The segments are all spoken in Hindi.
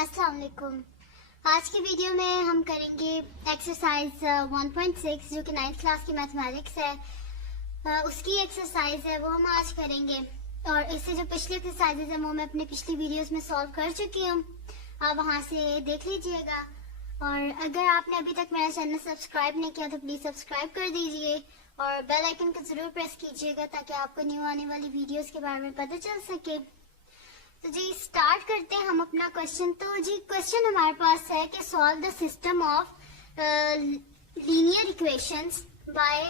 अस्सलाम वालेकुम। आज की वीडियो में हम करेंगे एक्सरसाइज 1.6 जो कि 9th क्लास की मैथमेटिक्स है। उसकी एक्सरसाइज है वो हम आज करेंगे और इससे जो पिछली एक्सरसाइजेज है वो मैं अपने पिछली वीडियोस में सॉल्व कर चुकी हूँ। आप वहां से देख लीजिएगा और अगर आपने अभी तक मेरा चैनल सब्सक्राइब नहीं किया तो प्लीज सब्सक्राइब कर दीजिए और बेल आइकन को जरूर प्रेस कीजिएगा ताकि आपको न्यू आने वाली वीडियोस के बारे में पता चल सके। तो जी स्टार्ट करते हैं हम अपना क्वेश्चन। तो जी क्वेश्चन हमारे पास है कि solve the system of linear equations bye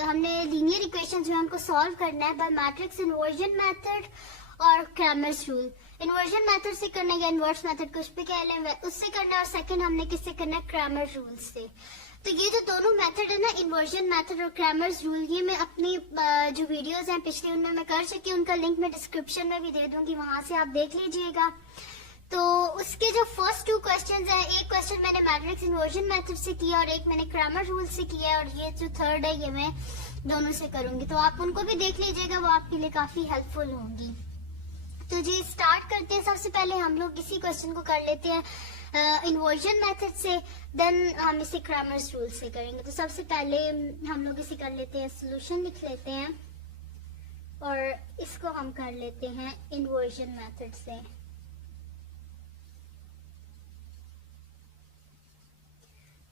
हमने लीनियर इक्वेशंस में हमको सॉल्व करना है बाय मैट्रिक्स इन्वर्जन मेथड और क्रैमर्स रूल। इन्वर्जन मेथड से करना है या इन्वर्स मेथड कुछ भी कह लें उससे करना है और सेकंड हमने किससे करना है क्रैमर रूल से। तो ये जो दोनों मेथड है ना इन्वर्जन मेथड और क्रैमर्स रूल ये मैं अपनी जो वीडियोस हैं पिछली उनमें मैं कर चुकी हूँ, उनका लिंक मैं डिस्क्रिप्शन में भी दे दूंगी, वहां से आप देख लीजिएगा। तो उसके जो फर्स्ट टू क्वेश्चंस हैं, एक क्वेश्चन मैंने मैट्रिक्स इन्वर्जन मेथड से किया और एक मैंने क्रैमर रूल से किया और ये जो थर्ड है ये मैं दोनों से करूंगी। तो आप उनको भी देख लीजिएगा, वो आपके लिए काफी हेल्पफुल होंगी। तो जी स्टार्ट करते हैं। सबसे पहले हम लोग इसी क्वेश्चन को कर लेते हैं इन्वर्जन मेथड से, देन हम इसे क्रैमर्स रूल से करेंगे। तो सबसे पहले हम लोग इसे कर लेते हैं, सोल्यूशन लिख लेते हैं और इसको हम कर लेते हैं इन्वर्जन मेथड से।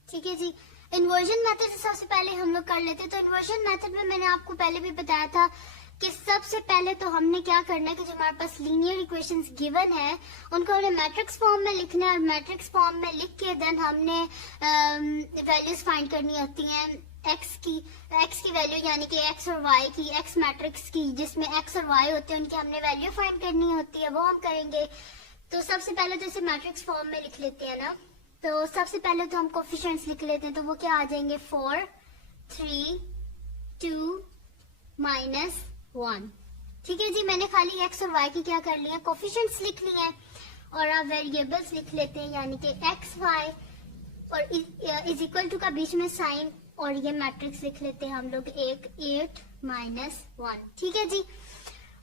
ठीक है जी, इन्वर्जन मेथड से सबसे पहले हम लोग कर लेते हैं। तो इन्वर्जन मेथड में मैंने आपको पहले भी बताया था कि सबसे पहले तो हमने क्या करना है कि जो हमारे पास लीनियर इक्वेशंस गिवन है उनको हमने मैट्रिक्स फॉर्म में लिखना है और मैट्रिक्स फॉर्म में लिख के देन हमने वैल्यूज फाइंड करनी होती हैं एक्स की वैल्यू यानी कि एक्स और वाई की, एक्स मैट्रिक्स की जिसमें एक्स और वाई होते हैं उनकी हमने वैल्यू फाइंड करनी होती है, वो हम करेंगे। तो सबसे पहले तो इसे मैट्रिक्स फॉर्म में लिख लेते हैं ना। तो सबसे पहले तो हम कोफिशिएंट्स लिख लेते हैं, तो वो क्या आ जाएंगे 4, 3, 2, -1। ठीक है जी, मैंने खाली एक्स और वाई की क्या कर लिया, कोफिशिएंट्स लिख लिए हैं और अब वेरिएबल्स लिख लेते हैं यानी कि एक्स वाई और इज इक्वल टू का बीच में साइन और ये मैट्रिक्स लिख लेते हैं हम लोग 8 -1। ठीक है जी,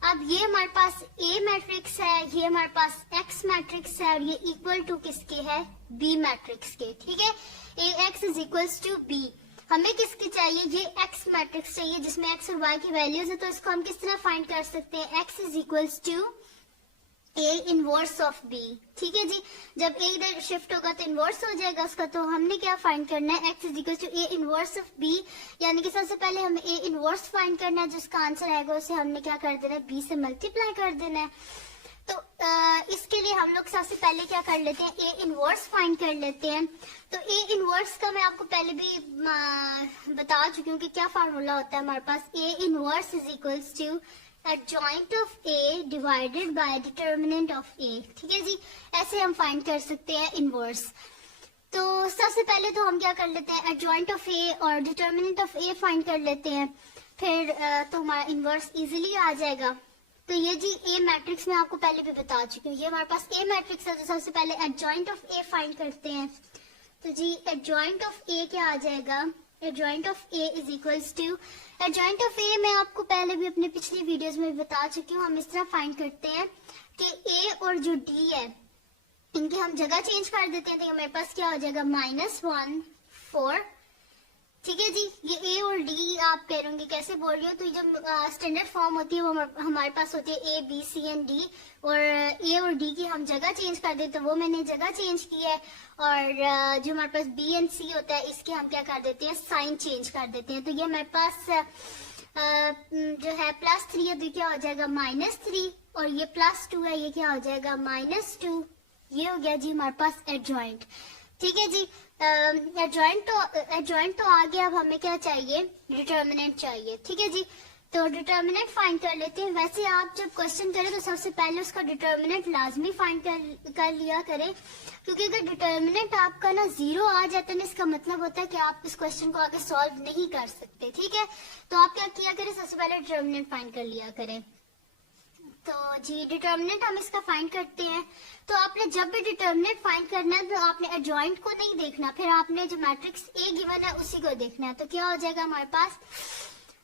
अब ये हमारे पास ए मैट्रिक्स है, ये हमारे पास एक्स मैट्रिक्स है और ये इक्वल टू किसके है, बी मैट्रिक्स के। ठीक है, A x is equals to B. हमें किसकी चाहिए, ये एक्स मैट्रिक्स चाहिए जिसमें एक्स और वाई की वैल्यूज है। तो इसको हम किस तरह फाइंड कर सकते हैं, X is equals to A inverse of B. ठीक है जी, जब ए इधर शिफ्ट होगा तो इनवर्स हो जाएगा उसका। तो हमने क्या फाइंड करना है, X is equals to A inverse of B, यानी कि सबसे पहले हमें ए इनवर्स फाइंड करना है, जिसका आंसर आएगा उसे हमने क्या कर देना है, बी से मल्टीप्लाई कर देना है। तो इसके लिए हम लोग सबसे पहले क्या कर लेते हैं, ए इनवर्स फाइंड कर लेते हैं। तो ए इनवर्स का मैं आपको पहले भी बता चुकी हूँ कि क्या फार्मूला होता है हमारे पास, A inverse is equals to adjoint of A divided by determinant of A. ठीक है जी, ऐसे हम फाइंड कर सकते हैं इनवर्स। तो सबसे पहले तो हम क्या कर लेते हैं, एडजॉइंट ऑफ ए और डिटर्मिनेंट ऑफ ए फाइंड कर लेते हैं, फिर तो हमारा इनवर्स इजीली आ जाएगा। तो ये जी ए मैट्रिक्स में आपको पहले भी बता चुकी हूँ, ये हमारे पास ए मैट्रिक्स है। तो सबसे पहले एडजॉइंट ऑफ ए फाइंड करते हैं। तो जी एडजॉइंट ऑफ ए क्या आ जाएगा, adjoint of A is equals to, adjoint of A मैं आपको पहले भी अपनी पिछली वीडियोस में बता चुकी हूँ। हम इस तरह फाइंड करते हैं कि ए और जो डी है इनकी हम जगह चेंज कर देते हैं। तो हमारे पास क्या हो जाएगा, -1 4। ठीक है जी, ये ए और डी आप कह रहे कैसे बोल रही हो, तो जो स्टैंडर्ड फॉर्म होती है वो हमारे पास होती है A B C and D, और ए और डी की हम जगह चेंज कर देते, तो वो मैंने जगह चेंज की है। और जो हमारे पास बी एंड सी होता है इसके हम क्या कर देते हैं, साइन चेंज कर देते हैं। तो ये हमारे पास जो है +3 है, तो क्या हो जाएगा -3 और ये +2 है, ये क्या हो जाएगा -2। ये हो गया जी हमारे पास एडजॉइंट। ठीक है जी, एडजॉइंट तो आ गया। अब हमें क्या चाहिए, डिटर्मिनेंट चाहिए। ठीक है जी, तो डिटर्मिनेंट फाइंड कर लेते हैं। वैसे आप जब क्वेश्चन करें तो सबसे पहले उसका डिटर्मिनेंट लाजमी फाइंड कर लिया करें, क्योंकि अगर डिटर्मिनेंट आपका ना 0 आ जाता है ना, इसका मतलब होता है कि आप इस क्वेश्चन को आगे सॉल्व नहीं कर सकते। ठीक है, तो आप क्या किया करें, सबसे पहले डिटर्मिनेंट फाइंड कर लिया करें। तो जी डिटर्मिनेंट हम इसका फाइंड करते हैं। तो आपने जब भी डिटर्मिनेंट फाइंड करना है तो आपने एडजॉइंट को नहीं देखना, फिर आपने जो मैट्रिक्स ए गिवन है उसी को देखना है। तो क्या हो जाएगा हमारे पास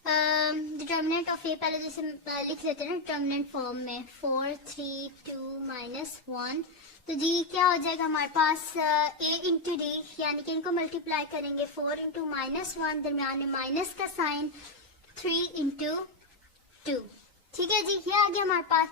डिटर्मिनेंट ऑफ ए पहले जैसे लिख लेते हैं ना डिटर्मिनेंट फॉर्म में 4 3 2 -1। तो जी क्या हो जाएगा हमारे पास a इंटू डी, यानी कि इनको मल्टीप्लाई करेंगे 4 इंटू -1, दरमियान में माइनस का साइन 3 इंटू 2। ठीक है जी, ये आ गया हमारे पास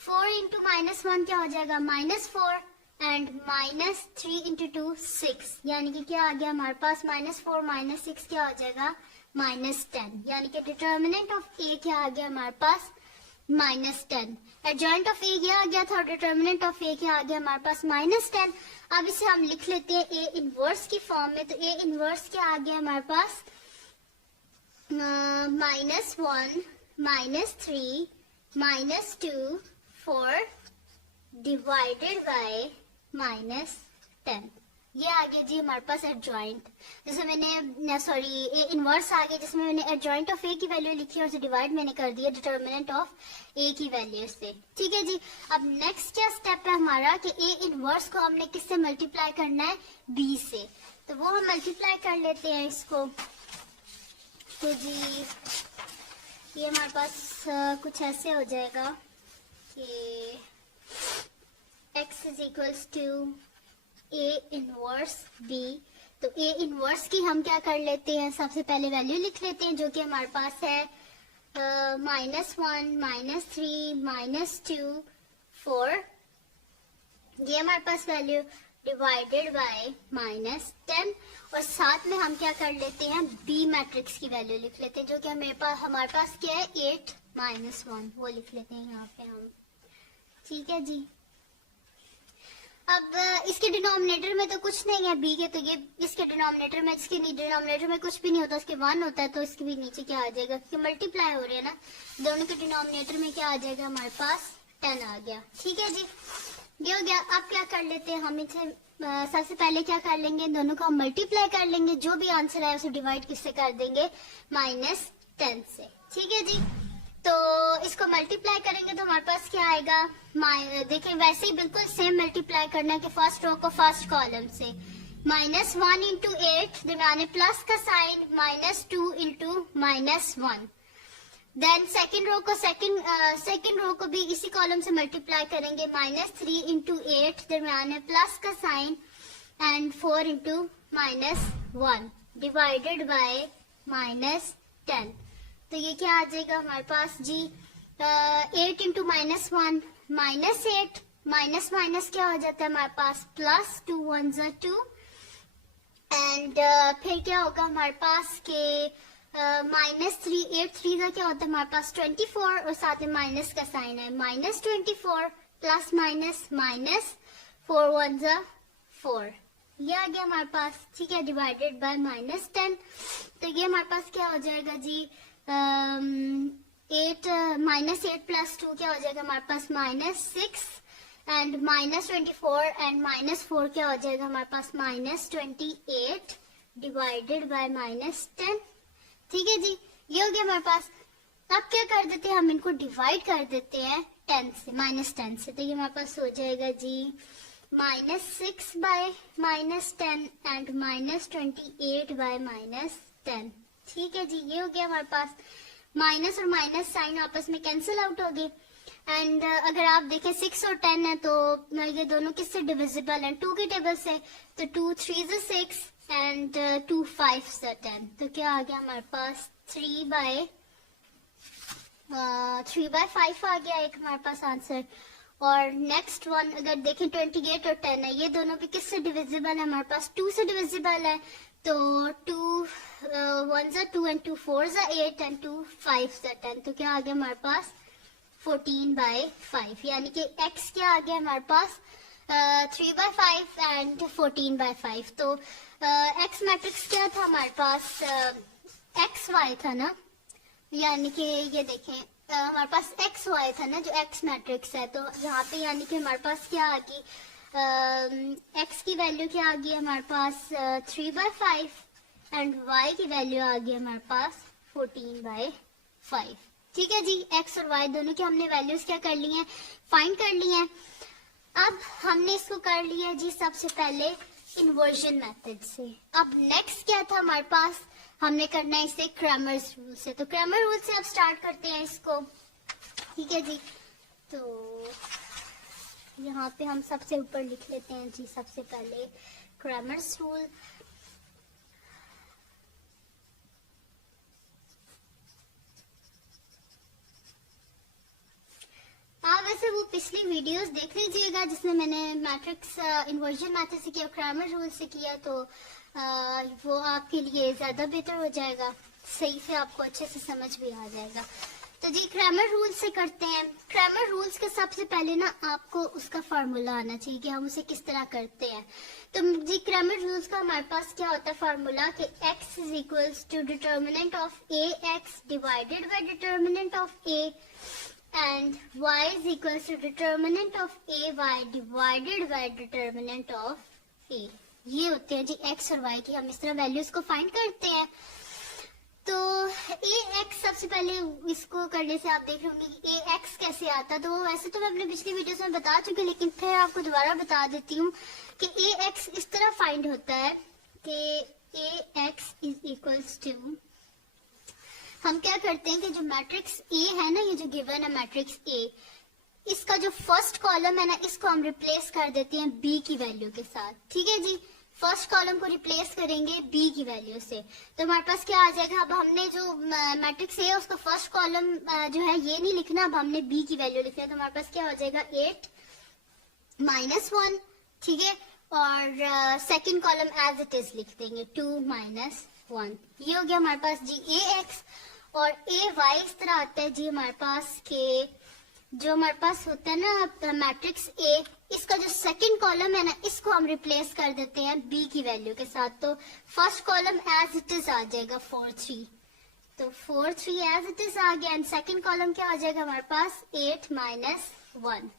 4 इंटू -1 क्या हो जाएगा -4 एंड -3 इंटू 2 6, यानी कि क्या आ गया हमारे पास -4 -6 क्या हो जाएगा -10, यानी कि डिटर्मिनेंट ऑफ ए क्या आ गया हमारे पास -10। एडजॉइंट ऑफ ए क्या आ गया था और डिटर्मिनेंट ऑफ ए क्या आ गया हमारे पास -10। अब इसे हम लिख लेते हैं ए इनवर्स की फॉर्म में। तो ए इनवर्स क्या आ गया हमारे पास -1 -3 -2 4 डिवाइडेड बाय -10। ये आ गया जी हमारे पास एडजॉइंट, जैसे मैंने सॉरी ए इनवर्स आ गया जिसमें मैंने एडजॉइंट ऑफ ए की वैल्यू लिखी और उसे डिवाइड मैंने कर दिया डिटर्मिनेंट ऑफ ए की वैल्यू से। ठीक है जी, अब नेक्स्ट क्या स्टेप है हमारा कि ए इनवर्स को हमने किससे मल्टीप्लाई करना है बी से, तो वो हम मल्टीप्लाई कर लेते हैं इसको। तो जी ये हमारे पास कुछ ऐसे हो जाएगा कि x is equals to a inverse b। तो a इनवर्स की हम क्या कर लेते हैं, सबसे पहले वैल्यू लिख लेते हैं जो कि हमारे पास है -1 -3 -2 4, ये हमारे पास वैल्यू डिवाइडेड बाय -10, और साथ में हम क्या कर लेते हैं b मैट्रिक्स की वैल्यू लिख लेते हैं जो कि हमारे पास क्या है 8 -1, वो लिख लेते हैं यहाँ पे हम। ठीक है जी, अब इसके डिनोमिनेटर में तो कुछ नहीं है b के, तो ये इसके डिनोमिनेटर में, इसके डिनोमिनेटर में कुछ भी नहीं होता, उसके 1 होता है, तो इसके भी नीचे क्या आ जाएगा क्योंकि मल्टीप्लाई हो रहे हैं ना, दोनों के डिनोमिनेटर में क्या आ जाएगा हमारे पास 10 आ गया। ठीक है जी, ये हो गया। अब क्या कर लेते हैं हम इसे सबसे पहले क्या कर लेंगे, दोनों को हम मल्टीप्लाई कर लेंगे, जो भी आंसर आए उसे डिवाइड किससे कर देंगे -10 से। ठीक है जी, तो इसको मल्टीप्लाई करेंगे तो हमारे पास क्या आएगा, देखें वैसे ही बिल्कुल सेम मल्टीप्लाई करना है कि फर्स्ट रो को फर्स्ट कॉलम से -1 इंटू 8, दरमियान प्लस का sign -2 into -1, then second row को भी इसी कॉलम से मल्टीप्लाई करेंगे -3 इंटू 8, दरमियान प्लस का sign and 4 into -1 divided by -10। तो ये क्या आ जाएगा हमारे पास जी 8 इंटू -1 -8, माइनस माइनस क्या हो जाता है हमारे पास +2 1 ज़ा 2, एंड फिर क्या होगा हमारे पास के -3 8 3 ज़ा क्या होता है हमारे पास 24, और साथ में माइनस का साइन है -24 प्लस माइनस -4 1 ज़ा 4, ये आ गया हमारे पास। ठीक है, डिवाइडेड बाय -10। तो ये हमारे पास क्या हो जाएगा जी 8 -8 + 2 क्या हो जाएगा हमारे पास -6, एंड -24 एंड -4 क्या हो जाएगा हमारे पास -28 डिवाइडेड बाय -10। ठीक है जी, ये हो गया हमारे पास। अब क्या कर देते हैं, हम इनको डिवाइड कर देते हैं 10 से -10 से, तो ये हमारे पास हो जाएगा जी -6 बाय -10 एंड -28 बाय -10। ठीक है जी, ये हो गया हमारे पास। माइनस और माइनस साइन आपस में कैंसिल आउट हो गए, एंड अगर आप देखें 6 और 10 है तो ये दोनों किससे डिविजिबल हैं, 2 के टेबल से, तो 2 3 ज़ा 6 एंड 2 5 ज़ा 10, तो क्या आ गया हमारे पास 3 बाय 5 आ गया एक हमारे पास आंसर। और नेक्स्ट वन अगर देखें 28 और 10 है, ये दोनों भी किससे डिविजिबल है हमारे पास 2 से डिविजिबल है, तो 2 1 ज़ा 2 एंड 2 4 ज़ा 8 एंड 2 5 ज़ा 10, तो क्या आ गया हमारे पास 14 बाय 5, यानी कि x क्या आ गया हमारे पास 3 बाय 5 एंड 14 बाय 5। तो x मैट्रिक्स क्या था हमारे पास एक्स वाई था ना, यानी कि ये देखें हमारे पास एक्स वाई था ना जो एक्स मैट्रिक्स है, तो यहाँ पे यानी कि हमारे पास क्या आ गई एक्स की वैल्यू क्या आ गई हमारे पास 3 बाय 5 एंड y की वैल्यू आ गई हमारे पास 14 बाय 5। ठीक है जी, x और y दोनों की हमने वैल्यूज क्या कर ली हैं, फाइंड कर ली हैं। अब हमने इसको कर लिया जी सबसे पहले इन्वर्जन मेथड से। अब नेक्स्ट क्या था हमारे पास हमने करना है इसे क्रैमर्स रूल से। तो क्रैमर रूल से अब स्टार्ट करते हैं इसको, ठीक है जी। तो यहाँ पे हम सबसे ऊपर लिख लेते हैं जी सबसे पहले क्रैमर्स रूल। आप वैसे वो पिछली वीडियोस देख लीजिएगा जिसमें मैंने मैट्रिक्स इन्वर्जन मेथड से किया, क्रैमर रूल से किया, तो वो आपके लिए ज्यादा बेहतर हो जाएगा, सही से आपको अच्छे से समझ भी आ जाएगा। तो जी क्रैमर रूल से करते हैं। क्रैमर रूल्स के सबसे पहले ना आपको उसका फार्मूला आना चाहिए कि हम उसे किस तरह करते हैं। तो जी क्रैमर रूल्स का हमारे पास क्या होता है फार्मूला कि x is equals to determinant of A x divided by determinant of A and y is equals to determinant of a y divided by determinant of a। ये होते हैं जी x और y की, हम इस तरह वैल्यूज को फाइंड करते हैं। तो a x सबसे पहले इसको करने से आप देख रहे होंगे कि a x कैसे आता है। तो वैसे तो मैं अपने पिछली वीडियोस में बता चुकी हूँ, लेकिन फिर आपको दोबारा बता देती हूँ कि a x इस तरह फाइंड होता है कि a x is equals to, हम क्या करते हैं कि जो मैट्रिक्स ए है ना, ये जो गिवन है मैट्रिक्स ए, इसका जो फर्स्ट कॉलम है ना, इसको हम रिप्लेस कर देते हैं बी की वैल्यू के साथ, ठीक है जी। फर्स्ट कॉलम को रिप्लेस करेंगे बी की वैल्यू से, तो हमारे पास क्या आ जाएगा। अब हमने जो मैट्रिक्स ए है उसका फर्स्ट कॉलम जो है ये नहीं लिखना, अब हमने बी की वैल्यू लिखना है। तो हमारे पास क्या हो जाएगा 8 - 1, ठीक है। और second column as it is लिख देंगे 2 - 1। ये हो गया हमारे पास जी ए एक्स। और ए वाई इस तरह आता है जी हमारे पास के जो हमारे पास होता है ना मैट्रिक्स ए, इसका जो सेकंड कॉलम है ना, इसको हम रिप्लेस कर देते हैं बी की वैल्यू के साथ। तो first column as it is आ जाएगा 4 3, तो 4 3 एज इट इज आ गया। एंड सेकंड कॉलम क्या आ जाएगा हमारे पास 8 - 1।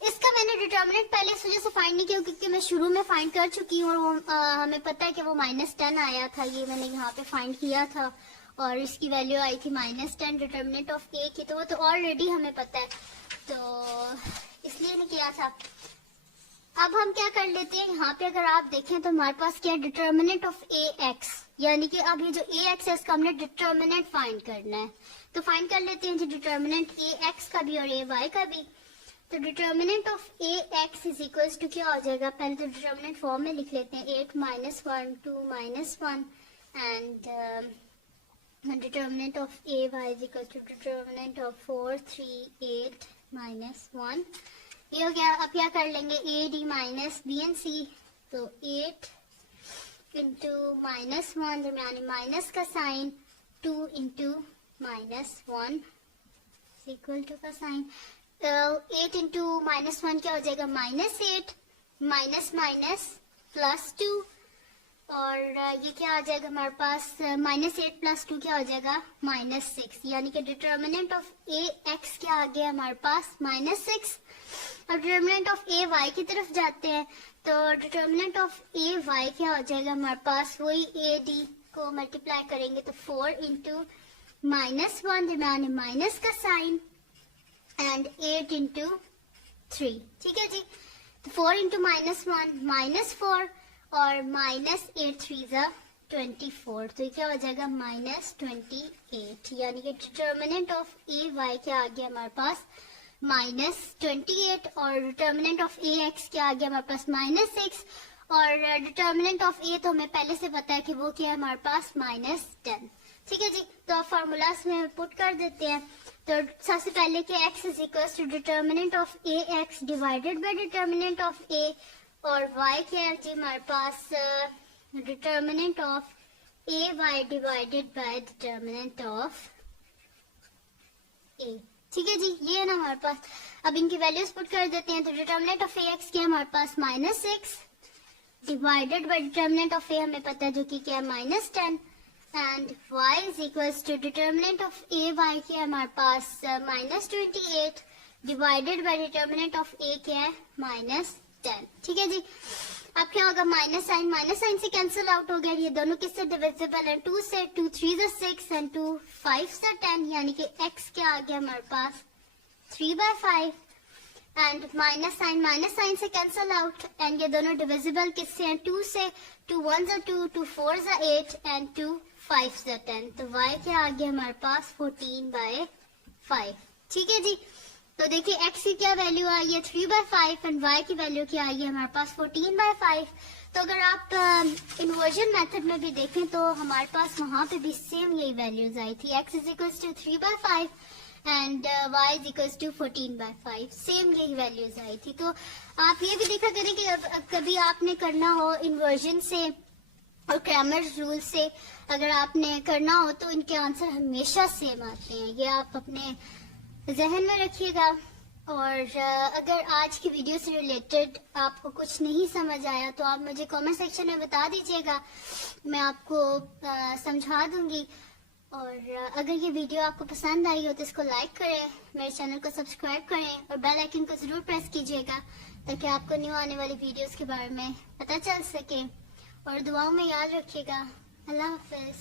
इसका मैंने डिटर्मिनेंट पहले इस वजह से फाइंड नहीं किया क्योंकि मैं शुरू में फाइंड कर चुकी हूँ और वो हमें पता है कि वो -10 आया था, ये मैंने यहाँ पे फाइंड किया था और इसकी वैल्यू आई थी -10 डिटर्मिनेंट ऑफ ए की, तो वो तो ऑलरेडी हमें पता है, तो इसलिए नहीं किया था। अब हम क्या कर लेते हैं, यहाँ पे अगर आप देखें तो हमारे पास क्या है डिटर्मिनेंट ऑफ ए एक्स, यानी कि अब ये जो ए एक्स है इसका हमने डिटर्मिनेंट फाइंड करना है। तो फाइंड कर लेते हैं जी डिटर्मिनेंट ए एक्स का भी और ए वाई का भी। तो determinant of A x is equals to क्या हो जाएगा, पहले तो डिटर्मिनेंट फॉर्म में लिख लेते हैं 8 - 1 2 - 1 and determinant of a y is equal to determinant of 4 3 8 - 1। ये हो गया। अब क्या कर लेंगे a d minus b n c, तो 8 इंटू -1 दरमियानी माइनस का साइन 2 इंटू -1 इक्वल टू का साइन 8 इंटू -1 क्या हो जाएगा -8 माइनस माइनस +2 और ये क्या आ जाएगा हमारे पास -8 + 2 क्या हो जाएगा -6, यानी कि डिटर्मिनेंट ऑफ ए एक्स क्या आ गया हमारे पास -6। और डिटर्मिनेंट ऑफ ए वाई की तरफ जाते हैं, तो डिटर्मिनेंट ऑफ ए वाई क्या हो जाएगा हमारे पास, वही ए डी को मल्टीप्लाई करेंगे तो 4 इंटू -1 दरमियान माइनस का साइन एंड 8 इंटू 3, ठीक है जी। तो 4 इंटू -1 -4 और -8 3 24, तो क्या हो जाएगा -28, यानी कि डिटर्मिनेंट ऑफ ए वाई क्या आ गया हमारे पास -28 और डिटर्मिनेंट ऑफ ए एक्स क्या आ गया हमारे पास -6 और डिटर्मिनेंट ऑफ ए तो हमें पहले से पता है कि वो क्या है हमारे पास -10, ठीक है जी। तो आप फार्मूलास में पुट कर देते हैं। तो सबसे पहले कि x is equal to determinant of A x divided by determinant of A और y क्या है जी हमारे पास determinant of A Y divided by determinant of A, ठीक है जी। ये है ना हमारे पास। अब इनकी वैल्यूज पुट कर देते हैं। तो डिटर्मिनेंट ऑफ ए एक्स क्या है हमारे पास -6 divided by determinant of A हमें पता है जो कि क्या है -10 and y is equals to determinant of A y क्या है हमारे पास -28 divided by determinant of A क्या है -10, ठीक है जी। अब क्या होगा माइनस साइन से कैंसिल आउट हो गया, ये दोनों किससे डिविजिबल है 2 से, 2 3 6 एंड 2 5 से 10, यानी कि x क्या आ गया हमारे पास 3/5 एंड माइनस साइन से कैंसिल आउट एंड ये दोनों डिविजिबल किससे हैं 2 से, 2 1 2 2 4 8 एंड 2 5 से 10, तो y क्या आ गया हमारे पास 14/5। ठीक है जी। तो देखिए x की क्या वैल्यू आई है 3/5 एंड y की वैल्यू क्या आई है हमारे पास 14/5। तो अगर आप इन्वर्जन मेथड में भी देखें तो हमारे पास वहां पे भी सेम यही वैल्यूज आई थी, x is equals to 3/5 and y is equals to 14/5, same यही वैल्यूज आई थी। तो आप ये भी देखा करें कि अब कभी आपने करना हो इन्वर्जन से और क्रैमर रूल से अगर आपने करना हो तो इनके आंसर हमेशा सेम आते हैं, ये आप अपने जहन में रखिएगा। और अगर आज की वीडियो से रिलेटेड आपको कुछ नहीं समझ आया तो आप मुझे कमेंट सेक्शन में बता दीजिएगा, मैं आपको समझा दूंगी। और अगर ये वीडियो आपको पसंद आई हो तो इसको लाइक करें, मेरे चैनल को सब्सक्राइब करें और बेल आइकन को जरूर प्रेस कीजिएगा ताकि आपको न्यू आने वाली वीडियोस के बारे में पता चल सके। और दुआओं में याद रखिएगा। अल्लाह हाफिज।